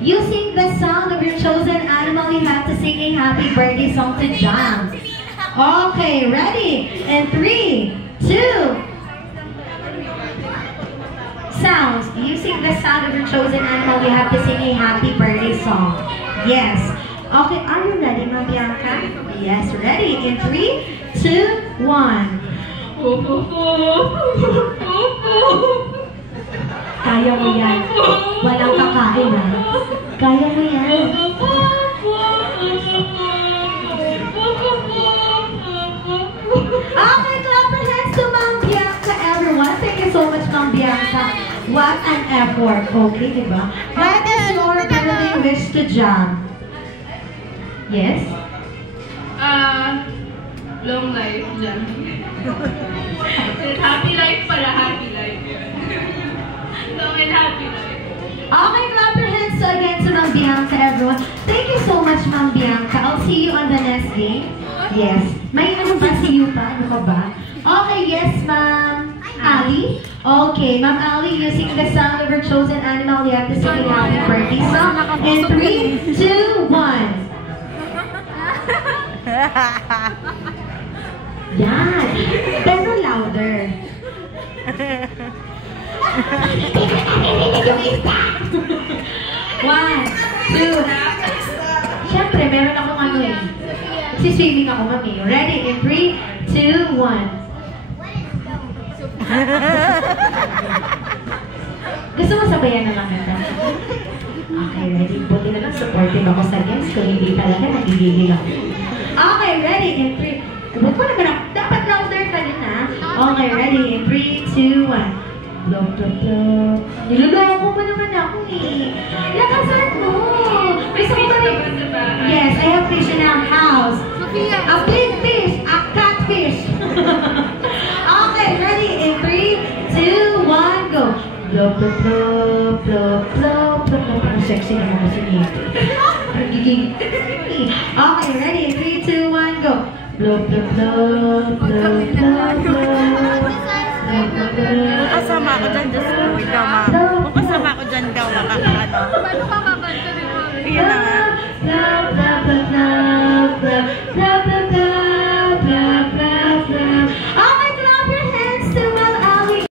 Using the sound of your chosen animal, you have to sing a happy birthday song to Jam. Okay, ready? In 3, 2. Sounds. Using the sound of your chosen animal, you have to sing a happy birthday song. Yes. Okay, are you ready, Ma'am Bianca? Yes, ready. In 3, 2, 1. Kaya mo yan. Walang kakain, ha? Kaya mo yan. Okay, clap your hands to Ma'am Bianca, everyone. Thank you so much, Ma'am Bianca. What an effort. Okay, diba? What is your birthday wish to Jam? Yes? Long life, Jam. Happy life pala, happy life. Long and happy life. Okay, clap your hands again to Ma'am Bianca, everyone. Thank you so much, Ma'am Bianca. I'll see you on the next game. Yes. May ano ba see you pa? Ano ka ba? Okay, yes, Ma'am Ali. Okay, Ma'am Ali, using the sound of her chosen animal, you have to sing a happy birthday song. In 3, 2, 1. Yan. Pero louder. 1, 2. Siyempre, meron akong ano eh. Siswimming ako, mami. Ready? In 3, 2, 1. Gusto mo sabayan na lang ito? Okay, ready? Buti na lang supportive ako sa guests. Kung hindi talaga, nagigigil ako. Okay, ready? In 3. Huwag mo naman ako. Dapat louder ka din, ha? Okay, ready? In 3, 2, 1. Blop, blop, blop. Niluloko mo naman ako, eh. Lakasan mo. Gusto mo ba rin? Yes, I have fish in our house. A big fish, a catfish. Okay, ready? In 3, 2, 1, go. Blop, blop, blop, blop, blop, blop. Parang sexy naman kasi niya. Giging. Okay, ready? In 3, 2, 1, go. Blop, blop, blop, blop, blop, blop. Kung kasama ako dyan, just wait daw, ma. Kung kasama ako dyan daw, makakaano. Paano ka kakanta?